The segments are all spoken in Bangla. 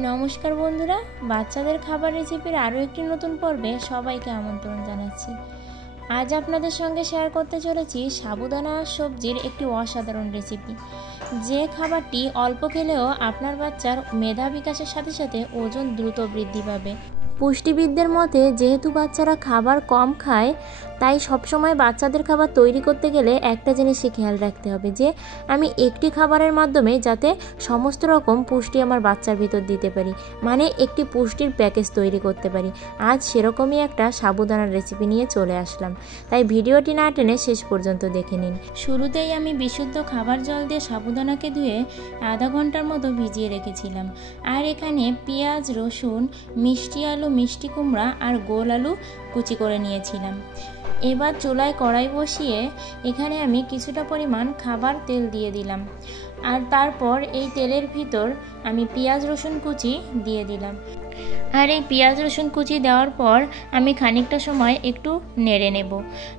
নমস্কার বন্ধুরা, বাচ্চাদের খাবার রেসিপির আরও একটি নতুন পর্বে সবাইকে আমন্ত্রণ জানাচ্ছি। আজ আপনাদের সঙ্গে শেয়ার করতে চলেছি সাবুদানা সবজির একটি অসাধারণ রেসিপি, যে খাবারটি অল্প খেলেও আপনার বাচ্চার মেধা বিকাশের সাথে সাথে ওজন দ্রুত বৃদ্ধি পাবে। পুষ্টিবিদদের মতে যেহেতু বাচ্চারা খাবার কম খায়, তাই সবসময় বাচ্চাদের খাবার তৈরি করতে গেলে একটা জিনিসই খেয়াল রাখতে হবে, যে আমি একটি খাবারের মাধ্যমে যাতে সমস্ত রকম পুষ্টি আমার বাচ্চার ভিতর দিতে পারি, মানে একটি পুষ্টির প্যাকেজ তৈরি করতে পারি। আজ সেরকমই একটা সাবুদানার রেসিপি নিয়ে চলে আসলাম, তাই ভিডিওটি না টেনে শেষ পর্যন্ত দেখে নিন। শুরুতেই আমি বিশুদ্ধ খাবার জল দিয়ে সাবুদানাকে ধুয়ে আধা ঘন্টার মতো ভিজিয়ে রেখেছিলাম। আর এখানে পেঁয়াজ, রসুন, মিষ্টি আলু, মিষ্টি কুমড়া আর গোল আলু কুচি করে নিয়েছিলাম। এবার চুলায় কড়াই বসিয়ে এখানে আমি কিছুটা পরিমাণ খাবার তেল দিয়ে দিলাম, আর তারপর এই তেলের ভিতর আমি পেঁয়াজ রসুন কুচি দিয়ে দিলাম। আর এই পেঁয়াজ রসুন কুচি দেওয়ার পর আমি খানিকটা সময় একটু নেড়ে নেব।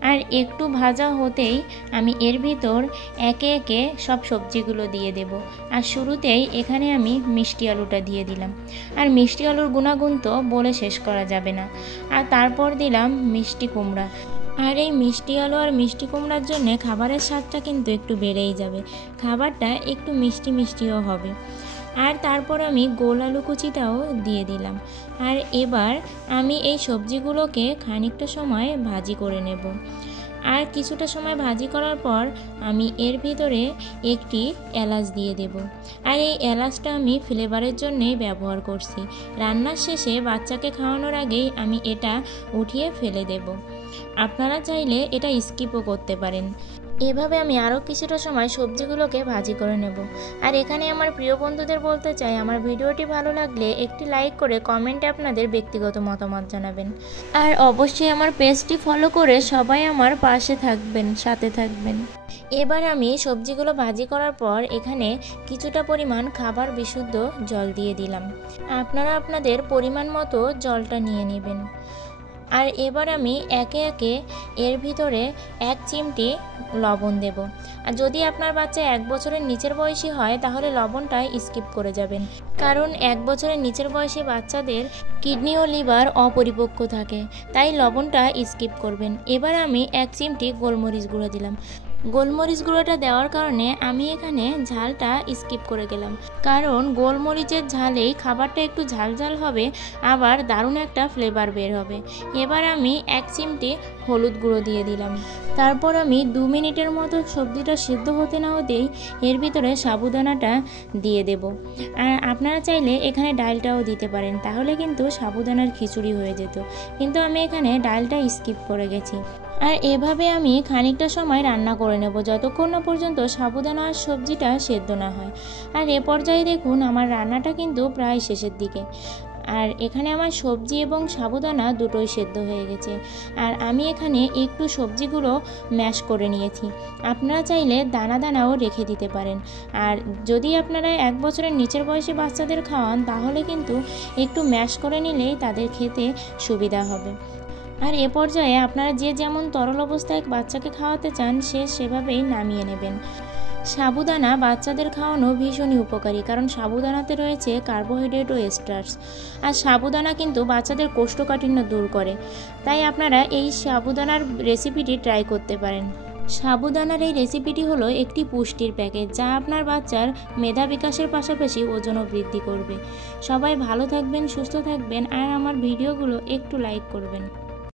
আর একটু ভাজা হতেই আমি এর ভিতর একে একে সব সবজিগুলো দিয়ে দেব। আর শুরুতেই এখানে আমি মিষ্টি আলুটা দিয়ে দিলাম। আর মিষ্টি আলুর গুণাগুণ তো বলে শেষ করা যাবে না। আর তারপর দিলাম মিষ্টি কুমড়া। আর এই মিষ্টি আলু আর মিষ্টি কুমড়ার জন্য খাবারের স্বাদটা কিন্তু একটু বেড়েই যাবে, খাবারটা একটু মিষ্টি মিষ্টিও হবে। আর তারপর আমি গোল আলু কুচিটাও দিয়ে দিলাম। আর এবার আমি এই সবজিগুলোকে খানিকটা সময় ভাজি করে নেব। আর কিছুটা সময় ভাজি করার পর আমি এর ভিতরে একটি এলাচ দিয়ে দেব। আর এই এলাচটা আমি ফ্লেভারের জন্যেই ব্যবহার করছি। রান্নার শেষে বাচ্চাকে খাওয়ানোর আগেই আমি এটা উঠিয়ে ফেলে দেব। আপনারা চাইলে এটা স্কিপও করতে পারেন। এভাবে আমি আরও কিছুটা সময় সবজিগুলোকে ভাজি করে নেব। আর এখানে আমার প্রিয় বন্ধুদের বলতে চাই, আমার ভিডিওটি ভালো লাগলে একটি লাইক করে কমেন্টে আপনাদের ব্যক্তিগত মতামত জানাবেন। আর অবশ্যই আমার পেজটি ফলো করে সবাই আমার পাশে থাকবেন, সাথে থাকবেন। এবার আমি সবজিগুলো ভাজি করার পর এখানে কিছুটা পরিমাণ খাবার বিশুদ্ধ জল দিয়ে দিলাম। আপনারা আপনাদের পরিমাণ মতো জলটা নিয়ে নেবেন। আর এবার আমি একে একে এর ভিতরে 1 চিমটি লবণ দেব। আর যদি আপনার বাচ্চা 1 বছরের নিচের বয়সী হয় তাহলে লবণটা স্কিপ করে যাবেন, কারণ 1 বছরের নিচের বয়সী বাচ্চাদের কিডনি ও লিভার অপরিপক্ক থাকে, তাই লবণটা স্কিপ করবেন। এবার আমি 1 চিমটি গোলমরিচ গুঁড়ো দিলাম। গোলমরিচ গুঁড়োটা দেওয়ার কারণে আমি এখানে ঝালটা স্কিপ করে গেলাম, কারণ গোলমরিচের ঝালেই খাবারটা একটু ঝাল ঝাল হবে, আবার দারুণ একটা ফ্লেভার বের হবে। এবার আমি 1 চিমটি হলুদ গুঁড়ো দিয়ে দিলাম। তারপর আমি 2 মিনিটের মতো সবজিটা সিদ্ধ হতে না হতেই এর ভিতরে সাবুদানাটা দিয়ে দেব। আর আপনারা চাইলে এখানে ডালটাও দিতে পারেন, তাহলে কিন্তু সাবুদানার খিচুড়ি হয়ে যেত, কিন্তু আমি এখানে ডালটা স্কিপ করে গেছি। আর এভাবে আমি খানিকটা সময় রান্না করে নেব, যতক্ষণ না পর্যন্ত সাবুদানা আর সবজিটা সেদ্ধ না হয়। আর এ পর্যায়ে দেখুন আমার রান্নাটা কিন্তু প্রায় শেষের দিকে। আর এখানে আমার সবজি এবং সাবুদানা দুটোই সেদ্ধ হয়ে গেছে। আর আমি এখানে একটু সবজিগুলো ম্যাশ করে নিয়েছি। আপনারা চাইলে দানা দানাও রেখে দিতে পারেন। আর যদি আপনারা 1 বছরের নিচের বয়সী বাচ্চাদের খাওয়ান তাহলে কিন্তু একটু ম্যাশ করে নিলেই তাদের খেতে সুবিধা হবে। আর এ পর্যায়ে আপনারা যে যেমন তরল অবস্থায় বাচ্চাকে খাওয়াতে চান সেভাবেই নামিয়ে নেবেন। সাবুদানা বাচ্চাদের খাওয়ানো ভীষণই উপকারী, কারণ সাবুদানাতে রয়েছে কার্বোহাইড্রেট ও স্টার্চ। আর সাবুদানা কিন্তু বাচ্চাদের কোষ্ঠকাঠিন্য দূর করে, তাই আপনারা এই সাবুদানার রেসিপিটি ট্রাই করতে পারেন। সাবুদানার এই রেসিপিটি হলো একটি পুষ্টির প্যাকেজ, যা আপনার বাচ্চার মেধা বিকাশের পাশাপাশি ওজনও বৃদ্ধি করবে। সবাই ভালো থাকবেন, সুস্থ থাকবেন, আর আমার ভিডিওগুলো একটু লাইক করবেন।